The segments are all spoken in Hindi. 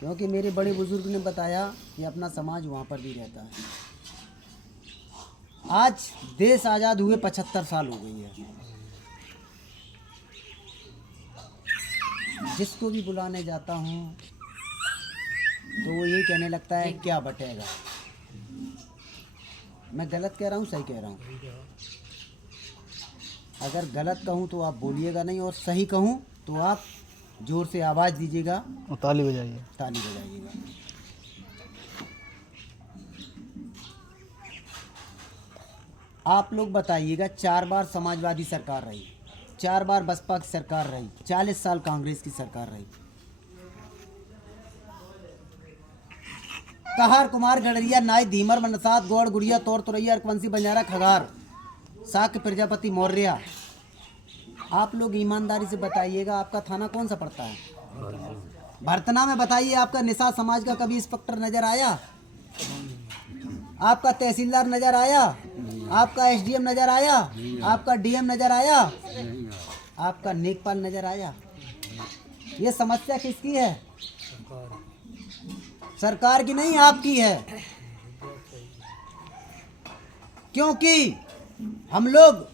क्योंकि मेरे बड़े बुजुर्ग ने बताया कि अपना समाज वहाँ पर भी रहता है। आज देश आज़ाद हुए 75 साल हो गई है। जिसको भी बुलाने जाता हूँ तो वो यही कहने लगता है क्या बटेगा। मैं गलत कह रहा हूँ सही कह रहा हूँ? अगर गलत कहूँ तो आप बोलिएगा नहीं, और सही कहूँ तो आप जोर से आवाज़ दीजिएगा, ताली बजाइए, ताली बजाइएगा। आप लोग बताइएगा, 4 बार समाजवादी सरकार रही, 4 बार बसपा की सरकार रही, 40 साल कांग्रेस की सरकार रही। कहार, कुमार, गडरिया, नाई, धीमर, मनसात, गौड़, गुड़िया, तौर, तुरैया, अर्कवंशी, बंजारा, खगार, शाक्य, प्रजापति, मौर्य। आप लोग ईमानदारी से बताइएगा, आपका थाना कौन सा पड़ता है? भरतना में बताइए, आपका निषाद समाज का कभी इंस्पेक्टर नजर आया? आपका तहसीलदार नजर आया? आपका एसडीएम नजर आया? आपका डीएम नजर आया? आपका नेकपाल नजर आया? ये समस्या किसकी है? सरकार की नहीं, आपकी है। क्योंकि हम लोग,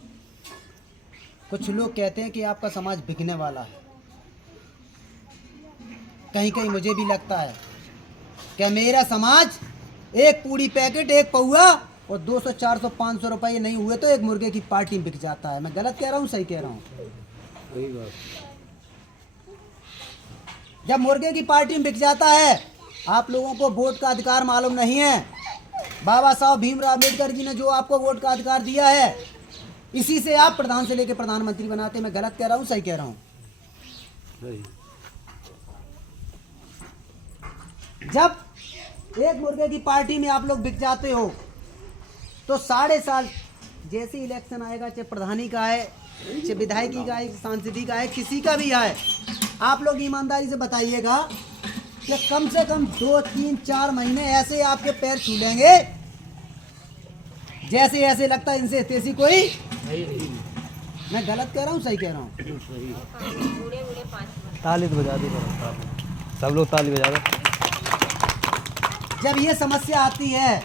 कुछ लोग कहते हैं कि आपका समाज बिकने वाला है। कहीं कहीं मुझे भी लगता है कि मेरा समाज एक पूड़ी पैकेट, एक पौआ और 200, 400, 500 रुपये नहीं हुए तो एक मुर्गे की पार्टी में बिक जाता है। मैं गलत कह रहा हूँ सही कह रहा हूँ? जब मुर्गे की पार्टी में बिक जाता है, आप लोगों को वोट का अधिकार मालूम नहीं है। बाबा साहब भीमराव अम्बेडकर जी ने जो आपको वोट का अधिकार दिया है, इसी से आप प्रधान से लेकर प्रधानमंत्री बनाते हैं। मैं गलत कह रहा हूँ सही कह रहा हूँ? जब एक मुर्गे की पार्टी में आप लोग बिक जाते हो तो 3.5 साल जैसे इलेक्शन आएगा, चाहे प्रधानी का है, चाहे विधायकी का है, सांसदी का है, किसी का भी है, आप लोग ईमानदारी से बताइएगा कि कम से कम 2, 3, 4 महीने ऐसे आपके पैर छूलेंगे जैसे ऐसे लगता है इनसे तेजी कोई। मैं गलत कह रहा हूँ सही कह रहा हूँ? ताली तो बजा दी, सब लोग ताली बजा रहे। जब ये समस्या आती है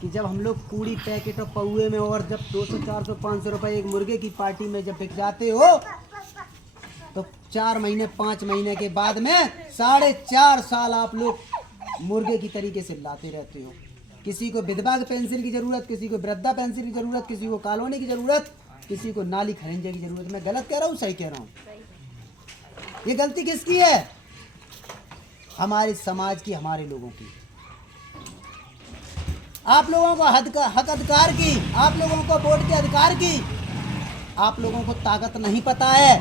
कि जब हम लोग पूरी पैकेट और पौए में, और जब 200, 400, 500 रुपए एक मुर्गे की पार्टी में जब बिक जाते हो तो 4 महीने 5 महीने के बाद में 4.5 साल आप लोग मुर्गे की तरीके से लाते रहते हो। किसी को विधवा पेंशन की जरूरत, किसी को वृद्धा पेंशन की जरूरत, किसी को कॉलोनी की जरूरत, किसी को नाली खरंजे की जरूरत। मैं गलत कह रहा हूँ सही कह रहा हूँ? ये गलती किसकी है? हमारे समाज की, हमारे लोगों की। आप लोगों को हक अधिकार की, आप लोगों को वोट के अधिकार की, आप लोगों को ताकत नहीं पता है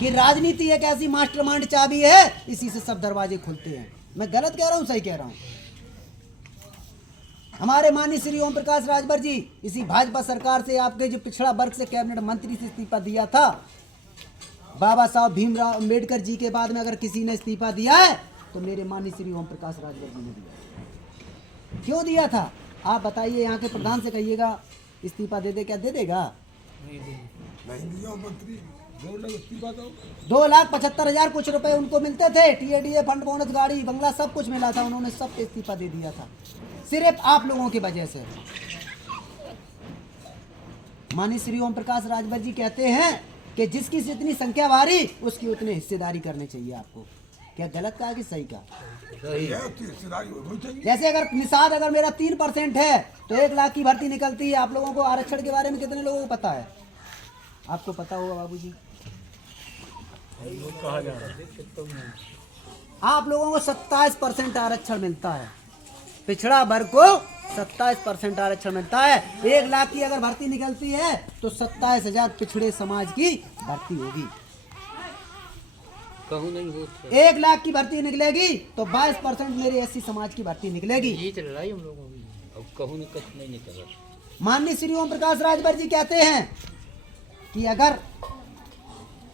कि राजनीति एक ऐसी मास्टरमाइंड चाबी है, इसी से सब दरवाजे खुलते हैं। मैं गलत कह रहा हूं सही कह रहा हूं? हमारे माननीय श्री ओम प्रकाश राजभर जी इसी भाजपा सरकार से, आपके जो पिछड़ा वर्ग से कैबिनेट मंत्री से इस्तीफा दिया था, बाबा साहब भीमराव अम्बेडकर जी के बाद में अगर किसी ने इस्तीफा दिया है तो मेरे माननीय श्री ओम प्रकाश राजभर जी ने दिया। क्यों दिया था आप बताइए? यहाँ के प्रधान से कहिएगा इस्तीफा दे दे, क्या दे देगा? 2,75,000 कुछ रुपए उनको मिलते थे, टीएडीए फंड, बोनस, गाड़ी, बंगला सब कुछ मिला था, उन्होंने सब इस्तीफा दे दिया था सिर्फ आप लोगों की वजह से। माननीय श्री ओम प्रकाश राजभर जी कहते हैं कि जिसकी जितनी संख्या भारी उसकी उतनी हिस्सेदारी करनी चाहिए आपको। क्या गलत कहा कि सही कहा? जैसे अगर निषाद अगर मेरा 3% है तो 1 लाख की भर्ती निकलती है। आप लोगों को आरक्षण के बारे में कितने लोगों को पता है? आपको पता होगा बाबूजी। आप लोगों को 27% आरक्षण मिलता है, पिछड़ा वर्ग को 27% आरक्षण मिलता है। 1 लाख की अगर भर्ती निकलती है तो 27,000 पिछड़े समाज की भर्ती होगी। 1 लाख की भर्ती निकलेगी तो 22% मेरे एससी समाज की भर्ती निकलेगी। ये चल रहा है हम लोगों की, अब कहूँ नहीं निकल। माननीय श्री ओम प्रकाश राजभर जी कहते हैं कि अगर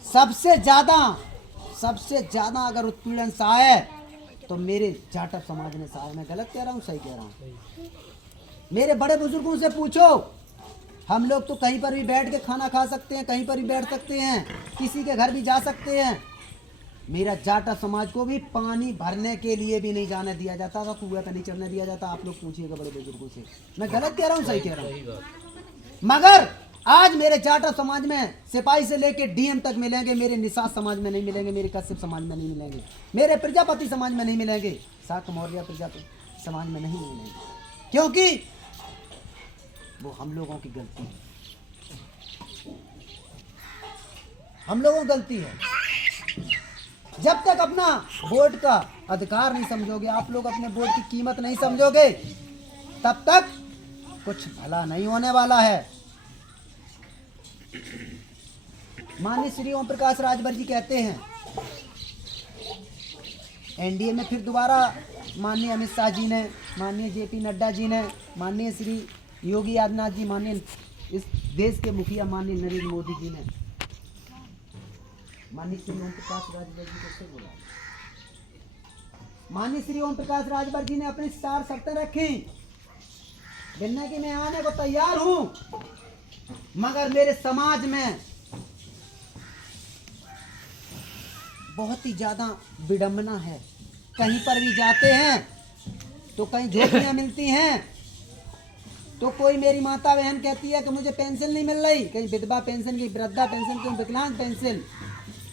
सबसे ज्यादा अगर उत्पीड़न सहा है तो मेरे जाटव समाज ने सहा है। मैं गलत कह रहा हूँ सही कह रहा हूँ? मेरे बड़े बुजुर्गों से पूछो, हम लोग तो कहीं पर भी बैठ के खाना खा सकते हैं, कहीं पर भी बैठ सकते हैं, किसी के घर भी जा सकते हैं, मेरा जाटा समाज को भी पानी भरने के लिए भी नहीं जाने दिया जाता था, कुएं पे नहीं चढ़ने दिया जाता। आप लोग पूछिएगा बड़े बुजुर्गों से, मैं गलत कह रहा हूँ सही कह रहा हूँ? सही बात। मगर आज मेरे जाटा समाज में सिपाही से लेके डीएम तक मिलेंगे, मेरे निषाद समाज में नहीं मिलेंगे, मेरे कश्यप समाज में नहीं मिलेंगे, मेरे प्रजापति समाज में नहीं मिलेंगे, शाक्त मौर्य प्रजापति समाज में नहीं मिलेंगे, क्योंकि वो हम लोगों की गलती है, हम लोगों की गलती है। जब तक अपना वोट का अधिकार नहीं समझोगे, आप लोग अपने वोट की कीमत नहीं समझोगे, तब तक कुछ भला नहीं होने वाला है। माननीय श्री ओम प्रकाश राजभर जी कहते हैं एनडीए में फिर दोबारा माननीय अमित शाह जी ने, माननीय जेपी नड्डा जी ने, माननीय श्री योगी आदित्यनाथ जी, माननीय इस देश के मुखिया माननीय नरेंद्र मोदी जी ने, माननीय श्री ओम प्रकाश राजभर जी कैसे बोला, माननीय श्री ओम प्रकाश राजभर जी ने अपनी 4 शर्तें रखी, गिनने की मैं आने को तैयार हूं, मगर मेरे समाज में बहुत ही ज्यादा विडंबना है। कहीं पर भी जाते हैं तो कहीं झोपड़ियां मिलती हैं, तो कोई मेरी माता बहन कहती है कि मुझे पेंशन नहीं मिल रही, कहीं विधवा पेंशन, कहीं वृद्धा पेंशन, कहीं विकलांग पेंशन,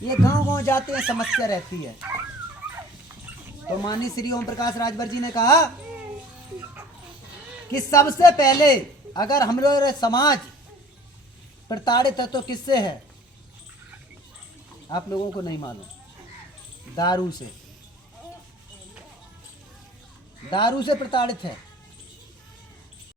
ये गांव-गांव जाते हैं, समस्या रहती है। तो माननीय श्री ओम प्रकाश राजभर जी ने कहा कि सबसे पहले अगर हम लोग समाज प्रताड़ित है तो किससे है? आप लोगों को नहीं मालूम, दारू से, दारू से प्रताड़ित है।